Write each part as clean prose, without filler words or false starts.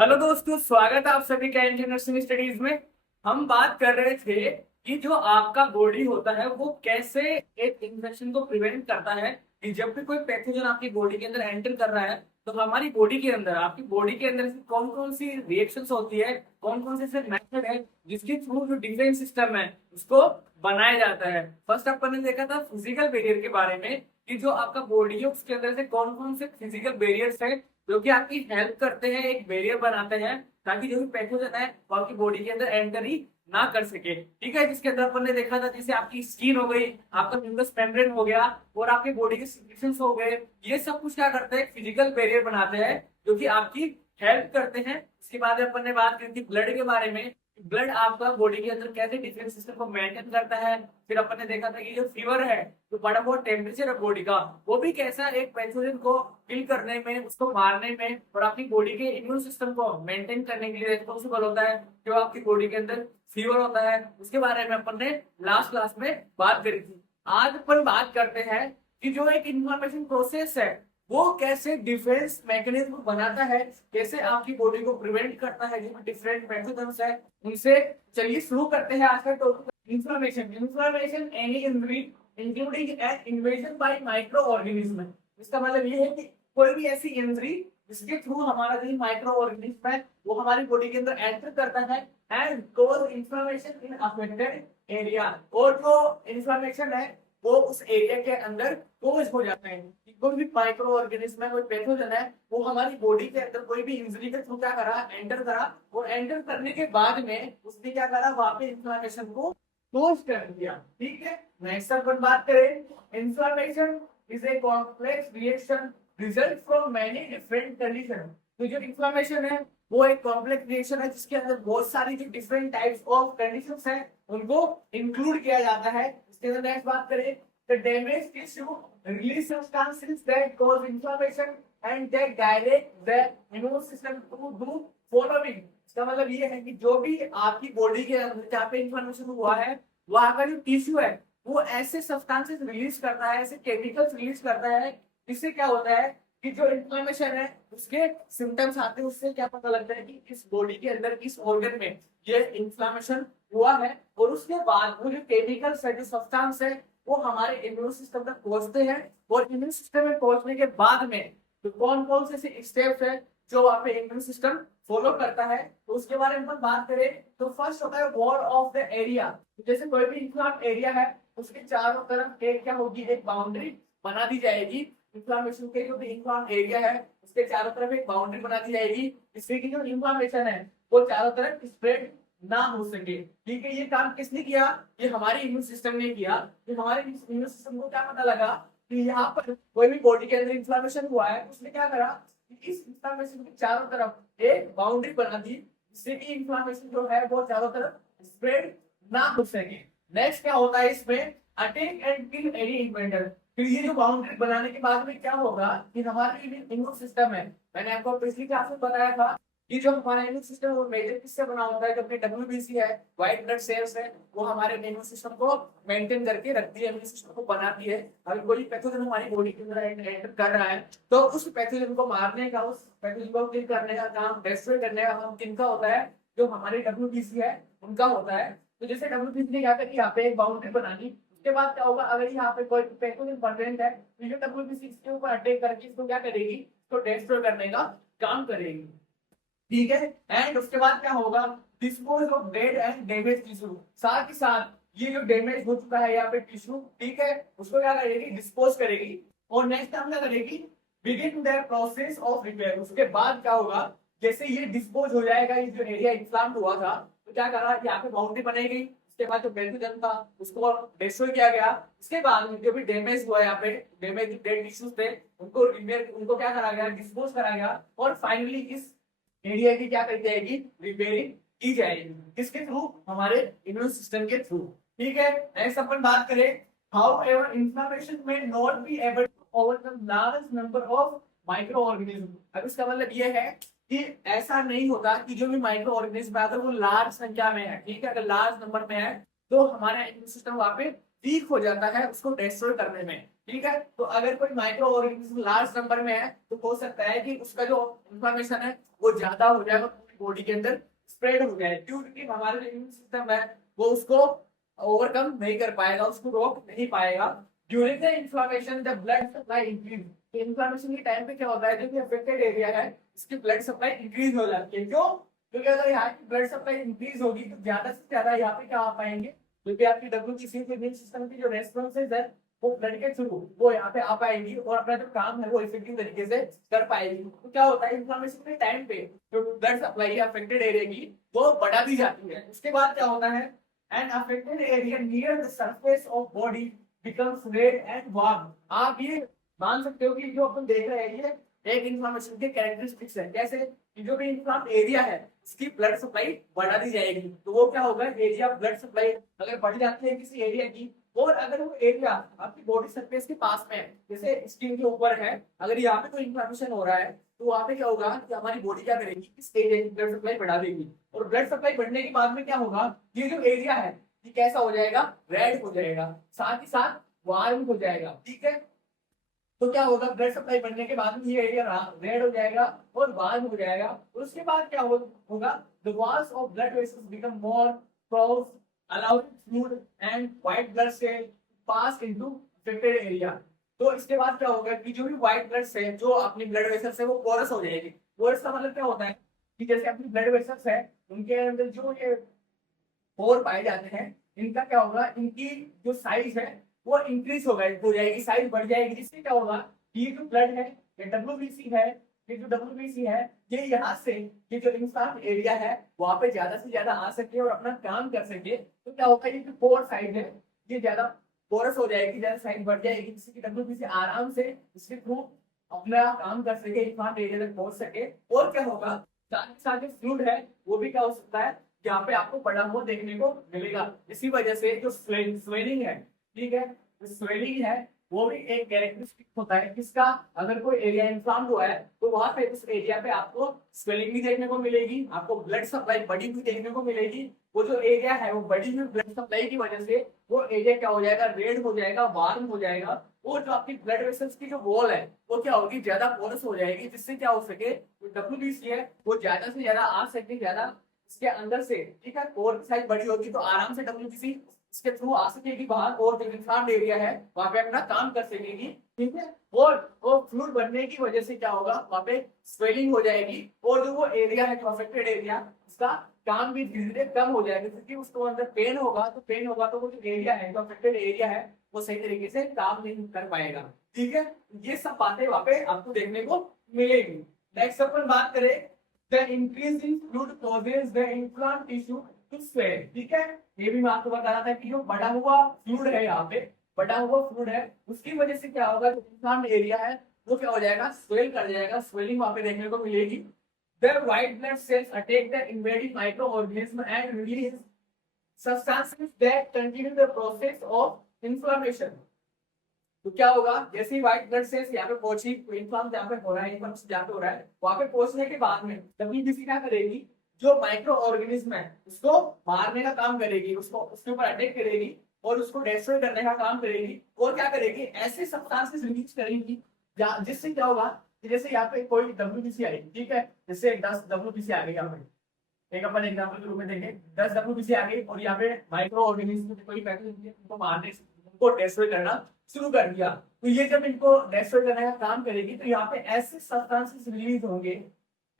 Hello दोस्तों, स्वागत है आप सभी का इंडियन नर्सिंग स्टडीज में। हम बात कर रहे थे कि जो आपका बॉडी होता है वो कैसे एक इन्फेक्शन को प्रिवेंट करता है। कि जब भी कोई पैथोजन आपकी बॉडी के अंदर एंटर कर रहा है तो हमारी बॉडी के अंदर, आपकी बॉडी के अंदर से कौन कौन सी रिएक्शंस होती है, कौन कौन से ऐसे मेथड है जिसके थ्रू जो डिफेंस सिस्टम है उसको बनाया जाता है। फर्स्ट अपन ने देखा था फिजिकल बैरियर के बारे में कि जो आपका बॉडी है उसके अंदर से कौन कौन से फिजिकल बैरियर्स है जो कि आपकी हेल्प करते हैं, एक बैरियर बनाते हैं ताकि जो भी पैथोजन है वो आपकी बॉडी के अंदर एंटर ही ना कर सके। ठीक है, जिसके अंदर अपन ने देखा था जैसे आपकी स्किन हो गई, आपका म्यूकस मेम्ब्रेन हो गया और आपके बॉडी के सिक्रेशंस हो गए। ये सब कुछ क्या करते हैं, फिजिकल बैरियर बनाते हैं जो कि आपकी हेल्प करते हैं। इसके बाद अपन ने बात की थी ब्लड के बारे में। ब्लड आपका बॉडी के अंदर कैसे डिफेंस सिस्टम को मेंटेन करता है। फिर अपन ने देखा था कि जो फीवर है, जो बड़ा बहुत टेम्परेचर है बॉडी का, वो भी कैसा एक पैथोजन को किल करने में, उसको मारने में और अपनी बॉडी के इम्यून सिस्टम को मेंटेन करने के लिए रिस्पॉन्सिबल होता है। जो आपकी बॉडी के अंदर फीवर होता है उसके बारे में अपन ने लास्ट क्लास में बात करी थी। आज अपन बात करते हैं कि जो एक इन्फॉर्मेशन प्रोसेस है वो कैसे डिफेंस मैकेनिज्म बनाता है, कैसे आपकी बॉडी को प्रिवेंट करता है जो डिफरेंट पैथोजन्स है उनसे। चलिए शुरू करते हैं आज का topic inflammation. Inflammation any injury including an invasion by micro organism. इसका मतलब ये है कि कोई भी ऐसी इंजरी जिसके थ्रू हमारा जो माइक्रो ऑर्गेनिज्म है वो हमारी बॉडी के अंदर एंटर करता है and cause inflammation in affected area. और जो इन्फ्लेमेशन है वो उस एरिया के अंदर कोज हो जाता है। कोई भी माइक्रो ऑर्गेनिज्म है, कोई पैथोजन है, वो हमारी बॉडी के अंदर कोई भी इंजरी के थ्रू क्या करा, एंटर करा और एंटर करने के बाद में उसने क्या करा, वहां पे इन्फ्लेमेशन को कोज कर दिया। ठीक है, नेक्स्ट अपन बात करें inflammation is a complex reaction result from many different condition. तो जो इन्फ्लेमेशन है वो एक कॉम्प्लेक्स रिएक्शन है जिसके अंदर बहुत सारी जो डिफरेंट टाइप्स ऑफ कंडीशंस हैं उनको इंक्लूड किया जाता है। इसके अंदर नेक्स्ट बात करें the damaged tissue release substances that cause inflammation and that direct the immune system to do following। इसका मतलब ये है कि जो भी आपकी बॉडी के अंदर जहाँ पे इन्फ्लेमेशन हुआ है वहां का जो टिश्यू है वो ऐसे सब्सटेंसेस रिलीज करता है, ऐसे केमिकल्स रिलीज करता है जिससे क्या होता है कि जो इन्फ्लेमेशन है उसके सिम्टम्स आते हैं। उससे क्या पता लगता है कि इस बॉडी के अंदर इस ऑर्गन में ये इन्फ्लेमेशन हुआ है और उसके बाद वो जो केमिकल्स है, जो सब्सटेंस है वो हमारे इम्यून सिस्टम तक पहुंचते हैं और इम्यून सिस्टम में पहुंचने के बाद में तो कौन कौन से स्टेप्स है जो वहाँ पे इम्यून सिस्टम फॉलो करता है तो उसके बारे में बात करें तो फर्स्ट होता है वॉल ऑफ द एरिया। जैसे कोई भी इन्फ्लाम एरिया है उसके चारों तरफ एक क्या होगी, एक बाउंड्री बना दी जाएगी। इन्फ्लामेशन के जो भी इन्फ्लाम एरिया है उसके चारों तरफ एक बाउंड्री बना दी जाएगी जिससे कि जो इन्फ्लामेशन है वो चारों तरफ स्प्रेड ना हो सके। ठीक है, ये काम किसने किया, ये हमारे इम्यून सिस्टम ने किया। कि हमारे इम्यून सिस्टम को क्या पता लगा कि यहाँ पर कोई भी बॉडी के अंदर इन्फ्लेमेशन हुआ है, उसने क्या करा कि इस इन्फ्लेमेशन के चारों तरफ एक बाउंड्री बना दी जिससे कि इन्फ्लेमेशन जो है वो चारों तरफ स्प्रेड ना हो सके। नेक्स्ट क्या होता है इसमें, attack and kill any inventor. फिर ये जो बाउंड्री बनाने के बाद में क्या होगा कि हमारा इम्यून सिस्टम है, मैंने आपको पिछली क्लास में बताया था कि जो हमारा इम्यून सिस्टम वो मेजर किससे बना होता है, जो अपने डब्ल्यूबीसी है, व्हाइट ब्लड सेल्स है, वो हमारे इम्यून सिस्टम को मेंटेन करके रखती है, इम्यून सिस्टम को बनाती है। अगर कोई पैथोजन हमारी बॉडी के अंदर एंटर कर रहा है तो उस पैथोजन को मारने का, उस पैथोजन को किल करने का काम, डिस्ट्रॉय करने का काम किनका होता है, जो हमारे डब्ल्यूबीसी है उनका होता है। तो जैसे डब्ल्यूबीसी ने क्या करी, यहाँ पे एक बाउंड्री बना दी। उसके बाद क्या होगा, अगर यहाँ पे कोई पैथोजन प्रेजेंट है तो ये डब्ल्यूबीसी इसके ऊपर अटैक करके इसको क्या करेगी, इसको डिस्ट्रॉय करने का काम करेगी। ठीक है, एंड उसके बाद क्या होगा, dispose of dead and damage tissue. साथ ही साथ ये जो डैमेज हो चुका है यहाँ पे टिश्यू, ठीक है, उसको क्या करेगी, डिस्पोज करेगी। और नेक्स्ट काम क्या करेगी, begin the process of repair. उसके बाद क्या होगा, जैसे ये डिस्पोज हो जाएगा, ये जो एरिया इन्फ्लाम्ड हुआ था तो क्या करा, यहाँ पे बाउंड्री बनाई गई। उसके बाद जो पैथोजन था उसको डिस्ट्रॉय किया गया। इसके बाद जो भी डैमेज हुआ यहाँ पे, डैमेज डेड टिश्यूज थे उनको रिपेयर, उनको क्या करा गया, डिस्पोज करा गया। और फाइनली इस एरिया की क्या करी जाएगी, रिपेयरिंग की जाएगी। किसके थ्रू, हमारे इम्यून सिस्टम के थ्रू। ठीक है, नेक्स्ट अपन बात करें हाउ एवर इन्फ्लेमेशन में not be able to overcome large number of micro organism. अब इसका मतलब ये है कि ऐसा नहीं होता कि जो भी माइक्रो ऑर्गेनिज्म है अगर वो लार्ज संख्या में है, ठीक है, अगर लार्ज नंबर में है तो हमारा इम्यून सिस्टम वहां पे वीक हो जाता है उसको डिस्ट्रॉय करने में। ठीक है। तो अगर कोई माइक्रो ऑर्गेनिज्म लार्ज नंबर में है तो हो सकता है कि उसका जो इंफॉर्मेशन है वो ज्यादा हो जाएगा, पूरी बॉडी के अंदर स्प्रेड हो जाए, क्योंकि हमारा जो इम्यून सिस्टम है वो उसको ओवरकम नहीं कर पाएगा, उसको रोक नहीं पाएगा। During the inflammation the blood supply increase. Inflammation के टाइम पे क्या होता है, जो भी अफेक्टेड एरिया है इसकी ब्लड सप्लाई इंक्रीज हो जाती है। क्यों? क्योंकि अगर यहाँ की ब्लड सप्लाई इंक्रीज होगी तो ज्यादा से ज्यादा यहाँ पे क्या आ पाएंगे, क्योंकि आपकी डब्ल्यूबीसी इम्यून सिस्टम की जो रेस्पॉन्सेज है वो ब्लड के थ्रू वो यहाँ पे आ पाएंगी और अपना जो काम है वो इफेक्टिव तरीके से कर पाएगी। तो क्या होता है, इंफ्लेमेशन के टाइम पे जो ब्लड सप्लाई है अफेक्टेड एरिया की वो बढ़ा दी जाती है। उसके बाद क्या होता है, an affected area near the surface of body becomes red and warm. आप ये मान सकते हो कि जो अपन देख रहे हैं ये एक इंफ्लेमेशन के कैरेक्टरिस्टिक्स है। कैसे कि जो भी इंफ्लेम एरिया है इसकी ब्लड सप्लाई बढ़ा दी जाएगी, तो वो क्या होगा, एरिया ब्लड सप्लाई अगर बढ़ जाती है किसी एरिया की, और अगर वो एरिया आपकी बॉडी सरफेस के पास में है, जैसे स्किन के ऊपर है, अगर यहाँ पे कोई इंफ्लेमेशन हो रहा है तो वहां पे क्या होगा कि हमारी बॉडी क्या करेगी, इस एरिया की ब्लड सप्लाई बढ़ा देगी। और ब्लड सप्लाई बढ़ने के बाद में क्या होगा, ये जो एरिया है ये कैसा हो जाएगा, रेड हो जाएगा, साथ ही साथ वार्म हो जाएगा। ठीक है, तो क्या होगा, ब्लड सप्लाई बढ़ने के बाद में ये एरिया रेड हो जाएगा और वार्म हो जाएगा। और उसके बाद क्या होगा, the walls of blood vessels become more close, allowing fluid and white blood cell pass into affected area। तो इसके बाद क्या होगा कि जो भी व्हाइट ब्लड सेल जो अपनी ब्लड वेसल्स है वो पोरस हो जाएगी। पोरस का मतलब क्या होता है कि जैसे अपनी ब्लड वेसल्स है उनके अंदर जो ये पोर पाए जाते हैं, इनका क्या होगा, इनकी जो साइज है वो इंक्रीज हो जाएगी, साइज बढ़ जाएगी। जिससे क्या होगा, ये जो ब्लड है, ये डब्ल्यूबीसी है, ये जो डब्ल्यूबीसी है ये यहाँ से ये जो इंसान एरिया है वहां पे ज्यादा से ज्यादा आ सके और अपना काम कर सके। तो क्या होगा, ये जो पोर साइज है ये ज्यादा पोरस हो जाएगी, ज्यादा साइज बढ़ जाएगी, जिससे कि डब्ल्यूबीसी आराम से इसके थ्रू अपना काम कर सके, इंसान एरिया तक पहुंच सके। और क्या होगा, साथ ही साथ जो फ्लूइड है वो भी क्या हो सकता है, यहाँ पे आपको बड़ा हुआ देखने को मिलेगा। इसी वजह से जो स्वेलिंग है, ठीक है, स्वेलिंग है वो भी एक कैरेक्टरिस्टिक होता है किसका, अगर कोई एरिया इंफ्लाम हुआ है तो वहां पे उस एरिया पे आपको स्वेलिंग भी देखने को मिलेगी, आपको ब्लड सप्लाई बढ़ी हुई देखने को मिलेगी। वो जो एरिया है वो बढ़ी हुई ब्लड सप्लाई की वजह से वो एरिया क्या हो जाएगा, रेड हो जाएगा, वार्म हो जाएगा। और जो आपकी ब्लड वेसल्स की जो वॉल है वो क्या होगी, ज्यादा पोरस हो जाएगी, जिससे क्या हो सके, डब्ल्यूबीसी है वो ज्यादा से ज्यादा आ सके, ज्यादा इसके अंदर से। ठीक है, कोर की साइज बड़ी होगी तो आराम से डब्ल्यूबीसी इसके थ्रू आ सकेगी बाहर और जो इंसान एरिया है वहां पे अपना काम कर सकेगी। ठीक है, और वो फ्लूइड बनने की वजह से क्या होगा, वहां पे स्वेलिंग हो जाएगी और जो वो एरिया है, जो अफेक्टेड एरिया, उसका काम भी धीरे धीरे कम हो जाएगा, क्योंकि उसको अंदर पेन होगा तो वो जो एरिया है, जो अफेक्टेड एरिया है वो सही तरीके से काम नहीं कर पाएगा। ठीक है, ये सब बातें वहां पे आपको देखने को मिलेगी। नेक्स्ट अपन बात करें, the increase in fluid causes the inflamed tissue to swell. ठीक है, ये भी मैं आपको बता रहा था कि जो बड़ा हुआ फ्लूइड है, यहाँ पे बड़ा हुआ फ्लूइड है, उसकी वजह से क्या होगा, जो इंसान एरिया है वो क्या हो जाएगा, स्वेल कर जाएगा, स्वेलिंग वहां पे देखने को मिलेगी। The white blood cells attack the invading micro organism and release substances that continue the process of inflammation. तो क्या होगा, जैसे ही व्हाइट ब्लड सेल्स यहाँ पे पहुंची, इन्फ्लाम जहाँ पे हो रहा है, इन्फ्लामेशन जहाँ पे हो रहा है, वहां पे पहुंचने के बाद में डब्ल्यूबीसी क्या करेगी, जो माइक्रो ऑर्गेनिज्म है उसको मारने का काम करेगी, उसको उसके ऊपर अटैक करेगी और उसको डिस्ट्रॉय करने का काम करेगी। और क्या करेगी, ऐसे सब्सटेंसेस रिलीज करेगी जिससे क्या होगा कि जैसे यहाँ पे कोई डब्ल्यूबीसी आई, ठीक है, जैसे 10 डब्ल्यूबीसी आ गई, यहाँ पे एक अपन एग्जाम्पल के रूप में देंगे, 10 डब्ल्यूबीसी आ गई और यहाँ पे माइक्रो ऑर्गेनिज्म कोई उनको मारने उनको डिस्ट्रॉय करना शुरू कर दिया। तो ये जब इनको डिस्ट्रॉय करने का काम करेगी तो यहाँ पे ऐसे सब्सटेंसेस रिलीज होंगे,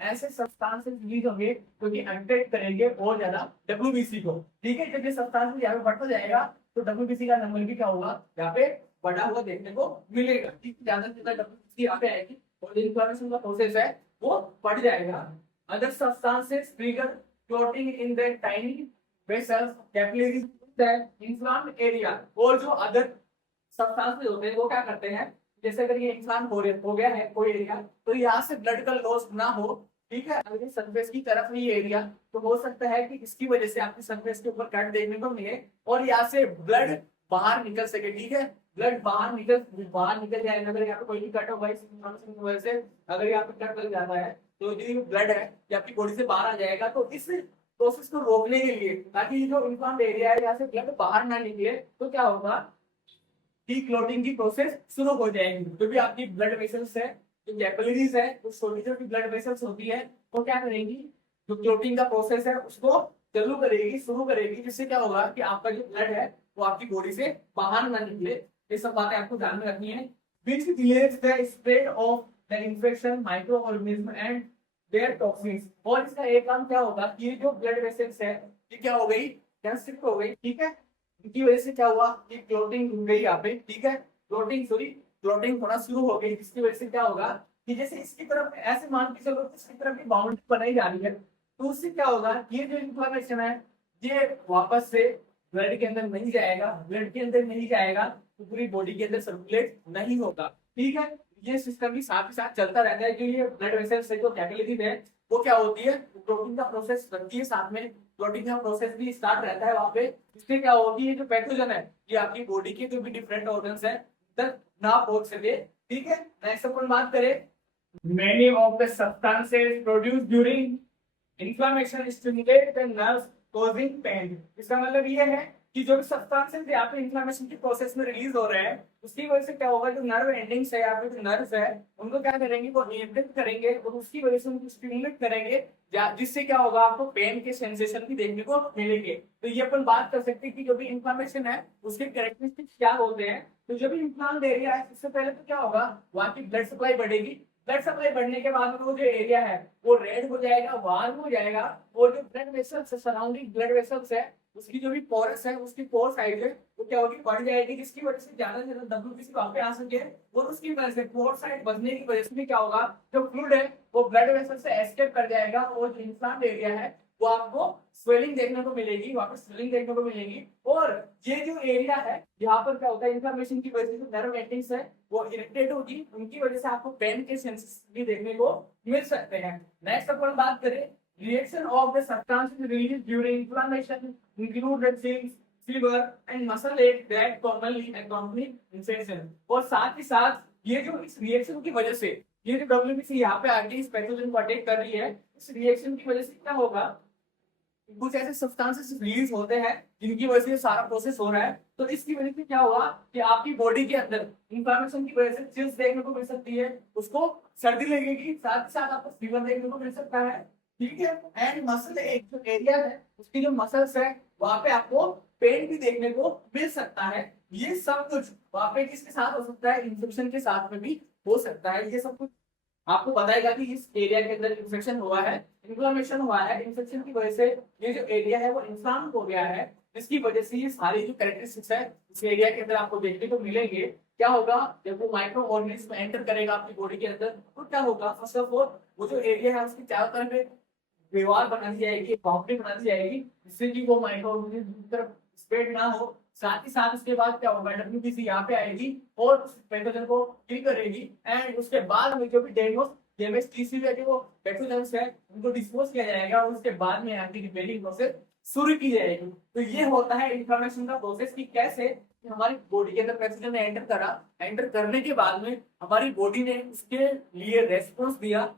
ऐसे सब्सटेंसेस रिलीज होंगे जो कि अटैक करेंगे और ज्यादा डब्ल्यूबीसी को। ठीक है, जब ये सब्सटेंसेस यहाँ पे बढ़ता जाएगा तो डब्ल्यूबीसी का नंबर भी क्या होगा, यहाँ पे बढ़ा हुआ देखने को मिलेगा। ठीक है, ज्यादा से ज्यादा डब्ल्यूबीसी यहाँ पे आएगी और जो इन्फ्लेमेशन का प्रोसेस है वो बढ़ जाएगा। Other substances trigger clotting in the tiny vessels capillaries that inflamed area. और जो अदर सब्सटेंसेस होते हैं वो क्या करते हैं, जैसे अगर ये इंसान हो गया है कोई एरिया, तो यहाँ से ब्लड का लॉस ना हो। ठीक है, अगर सरफेस की तरफ नहीं एरिया तो हो सकता है कि इसकी वजह से आपकी सरफेस के ऊपर कट देखने को मिले और यहाँ से ब्लड बाहर निकल सके। ठीक है, ब्लड बाहर निकल जाए। अगर यहाँ पे कोई भी कट होगा इस वजह से, अगर यहाँ पे कट लग जाता है तो जो ब्लड है ये आपकी बॉडी से बाहर आ जाएगा। तो इस प्रोसेस को रोकने के लिए, ताकि जो इन्फ्लेम्ड एरिया है यहाँ से ब्लड बाहर ना निकले, तो क्या होगा कि क्लॉटिंग की प्रोसेस शुरू हो जाएगी। जो भी आपकी ब्लड वेसल्स है, जो कैपिलरीज है, जो छोटी छोटी ब्लड वेसल्स होती है, वो क्या करेंगी, जो क्लॉटिंग का प्रोसेस है उसको चालू करेगी, शुरू करेगी, जिससे क्या होगा कि आपका जो ब्लड है वो आपकी बॉडी से बाहर ना निकले। ये सब बातें आपको ध्यान में रखनी है। which delays the spread of the infection microorganism and their toxins। और इसका एक काम क्या होगा कि ये जो ब्लड वेसल्स है ये क्या हो गई, कंस्ट्रिक्ट हो गई, ठीक है। इनकी वजह से क्या हुआ कि क्लॉटिंग रुक गई यहाँ पे, ठीक है, क्लॉटिंग होना शुरू हो गई, जिसकी वजह से क्या होगा कि जैसे इसकी तरफ ऐसे मान के चलो इसकी तरफ की बाउंड्री बनाई जा रही है, तो उससे क्या होगा, ये जो इंफॉर्मेशन है ये वापस से ब्लड के अंदर नहीं जाएगा, ब्लड के अंदर नहीं जाएगा तो पूरी बॉडी के अंदर सर्कुलेट नहीं होगा, ठीक है। ये सिस्टम भी साथ ही साथ चलता रहता है। जो ये ब्लड वेसल्स से जो कैपिलरीज है वो क्या होती है, प्रोटीन का प्रोसेस करती है, साथ में प्रोटीन का प्रोसेस भी स्टार्ट रहता है वहां पे। इससे क्या होगी, ये जो पैथोजन है ये आपकी बॉडी के जो भी डिफरेंट ऑर्गन्स है तक ना पहुंच सके, ठीक है। नेक्स्ट अपन बात करें, many of the substances produce during inflammation stimulate the nerves causing pain. इसका मतलब ये है कि जो भी सब्सटेंसेस यहाँ पे इन्फ्लेमेशन की प्रोसेस में रिलीज हो रहे हैं उसकी वजह से क्या होगा, जो नर्व एंडिंग्स है, यहाँ पे जो नर्व्स है उनको क्या करेंगे, वो नियंत्रित करेंगे और उसकी वजह से उनको स्टिमुलेट करेंगे, जिससे क्या होगा, आपको पेन के सेंसेशन भी देखने को मिलेंगे। तो ये अपन बात कर सकते हैं कि जो भी इन्फ्लेमेशन है उसके कैरेक्टरिस्टिक्स क्या होते हैं। तो जो भी इन्फ्लाम्ड एरिया है सबसे पहले तो क्या होगा, वहाँ की ब्लड सप्लाई बढ़ेगी, ब्लड सप्लाई बढ़ने के बाद में वो जो एरिया है वो रेड हो जाएगा, वार्म हो जाएगा, और जो ब्लड वेसल्स है, सराउंडिंग ब्लड वेसल्स है, उसकी जो भी पोरस है, उसकी पोर साइज है वो क्या होगी, बढ़ जाएगी, जिसकी वजह से ज्यादा से ज्यादा WBC वहां पे आ सके। और उसकी वजह से पोर साइज बढ़ने की वजह से क्या होगा, जो फ्लूइड है वो ब्लड वेसल से एस्केप कर जाएगा और जो इन्फ्लाम्ड एरिया है वो आपको स्वेलिंग देखने को मिलेगी, वहां पर स्वेलिंग देखने को मिलेगी। और ये जो एरिया है यहाँ पर क्या होता है, इन्फ्लेमेशन की वजह से नर्व एंडिंग्स है वो इरिटेट होगी, उनकी वजह से आपको पेन के सेंसेस भी देखने को मिल सकते हैं। नेक्स्ट अपन बात करें, reaction of the substances released during inflammation include redness, fever and muscle ache that commonly accompany infection। और साथ ही साथ ये जो इस रिएक्शन की वजह से ये जो WBC यहाँ पे आके इस पैथोजन को अटैक कर रही है, इस रिएक्शन की वजह से क्या होगा, कुछ ऐसे सब्सटेंसेस रिलीज होते हैं जिनकी वजह से सारा प्रोसेस हो रहा है। तो इसकी वजह से क्या होगा कि आपकी बॉडी के अंदर इंफ्लेमेशन की वजह से चिल्स देखने को मिल सकती है, उसको सर्दी लगेगी, साथ ही साथ आपको फीवर देखने को मिल सकता है, ठीक है। एंड मसल एक जो एरिया है उसकी जो मसल्स है वहां पे आपको पेन भी देखने को मिल सकता है। ये सब कुछ वहां पे किसके साथ हो सकता है, इन्फेक्शन के साथ में भी हो सकता है। ये सब कुछ आपको बताएगा कि इस एरिया के अंदर इन्फेक्शन हुआ है, इन्फ्लेमेशन हुआ है, इन्फेक्शन की वजह से ये जो एरिया है वो इंसान हो गया है, जिसकी वजह से ये सारी जो कैरेक्टरिस्टिक्स है इस एरिया के अंदर आपको देखने को मिलेंगे। क्या होगा, जब वो माइक्रो ऑर्गेनिज्म एंटर करेगा आपकी बॉडी के अंदर तो क्या होगा, फर्स्ट ऑफ ऑल वो जो एरिया है उसकी चारों तरफ दीवार बना दी जाएगी, बाउंड्री बना दी जाएगी, जिससे कि वो माइक्रो ऑर्गेनिज्म तरफ स्प्रेड ना हो। साथ ही साथ उसके बाद क्या होगा, WBC यहाँ पे आएगी और उस पैथोजन को किल करेगी, एंड उसके बाद में जो भी डैमेज टिश्यू है, जो पैथोजन्स है उनको डिस्पोज किया जाएगा और उसके बाद में एंटी रिपेयरिंग प्रोसेस शुरू की जाएगी। तो ये होता है इन्फ्लेमेशन का प्रोसेस कि कैसे हमारी बॉडी के अंदर पैथोजन ने एंटर करा, एंटर करने के बाद में हमारी बॉडी ने उसके लिए रेस्पॉन्स दिया,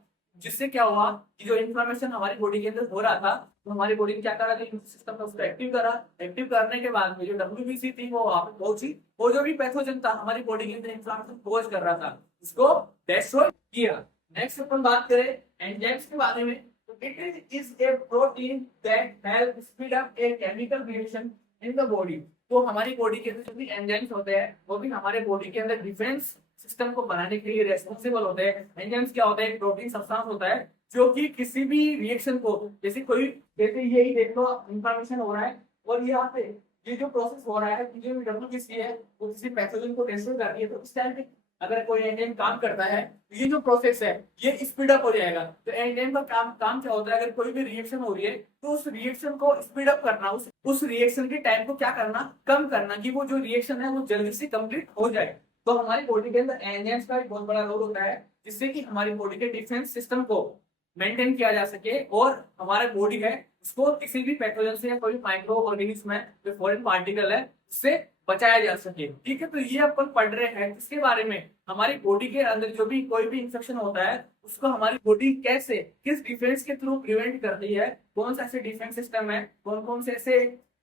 जिससे क्या हुआ कि जो इन्फ्लेमेशन हमारी बॉडी के अंदर हो रहा था तो हमारी बॉडी ने क्या करा, सिस्टम ने उसको एक्टिव करा, एक्टिव करने के बाद में जो WBC थी वो वहां पे पहुंची, वो जो भी पैथोजन था हमारी बॉडी के अंदर इन्फ्लेमेशन कॉज कर रहा था उसको डिस्ट्रॉय किया। नेक्स्ट अपन बात करें एंजाइम्स के बारे में, तो it is a protein that help speed up a chemical reaction in the body. तो हमारी बॉडी के अंदर जो भी एंजाइम्स होते हैं वो भी हमारे बॉडी के अंदर डिफेंस सिस्टम को बनाने के लिए रेस्पॉन्सिबल होते हैं। एंजाइम्स क्या होता है, एक प्रोटीन सब्सटेंस होता है जो कि किसी भी रिएक्शन को, जैसे यही देख लो इंफॉर्मेशन हो रहा है और यहाँ पे ये जो प्रोसेस हो रहा है, जो WBC है वो किसी पैथोजन को डिस्ट्रॉय कर रही है, तो इस टाइम पे अगर कोई एंजाइम काम करता है तो ये जो प्रोसेस है ये स्पीड अप हो जाएगा। तो एंजाइम का काम क्या होता है, अगर कोई भी रिएक्शन हो रही है तो उस रिएक्शन को स्पीड अप करना, उस रिएक्शन के टाइम को क्या करना, कम करना, कि वो जो रिएक्शन है वो जल्दी से कंप्लीट हो जाए। तो हमारी बॉडी के अंदर एंजाइम्स का एक बहुत बड़ा रोल होता है, जिससे कि हमारी बॉडी के डिफेंस सिस्टम को मेंटेन किया जा सके और हमारा बॉडी है उसको किसी भी पैथोजन से या कोई माइक्रो ऑर्गेनिज्म है जो फॉरेन पार्टिकल है उससे बचाया जा सके, ठीक है। तो ये अपन पढ़ रहे हैं इसके बारे में, हमारी बॉडी के अंदर जो भी कोई भी इंफेक्शन होता है उसको हमारी बॉडी कैसे किस डिफेंस के थ्रू प्रिवेंट करती है, कौन सा ऐसे डिफेंस सिस्टम है, कौन कौन से ऐसे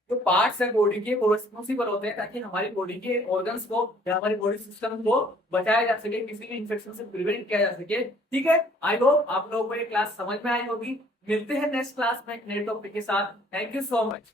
जो पार्ट्स है बॉडी के वो रिस्पॉन्सिबल होते हैं ताकि हमारी बॉडी के ऑर्गन्स को या हमारी बॉडी सिस्टम को बचाया जा सके, किसी भी इंफेक्शन से प्रिवेंट किया जा सके। ठीक है, आई होप आप लोगों को ये क्लास समझ में आई होगी। मिलते हैं नेक्स्ट क्लास में एक नए टॉपिक के साथ। Thank you so much.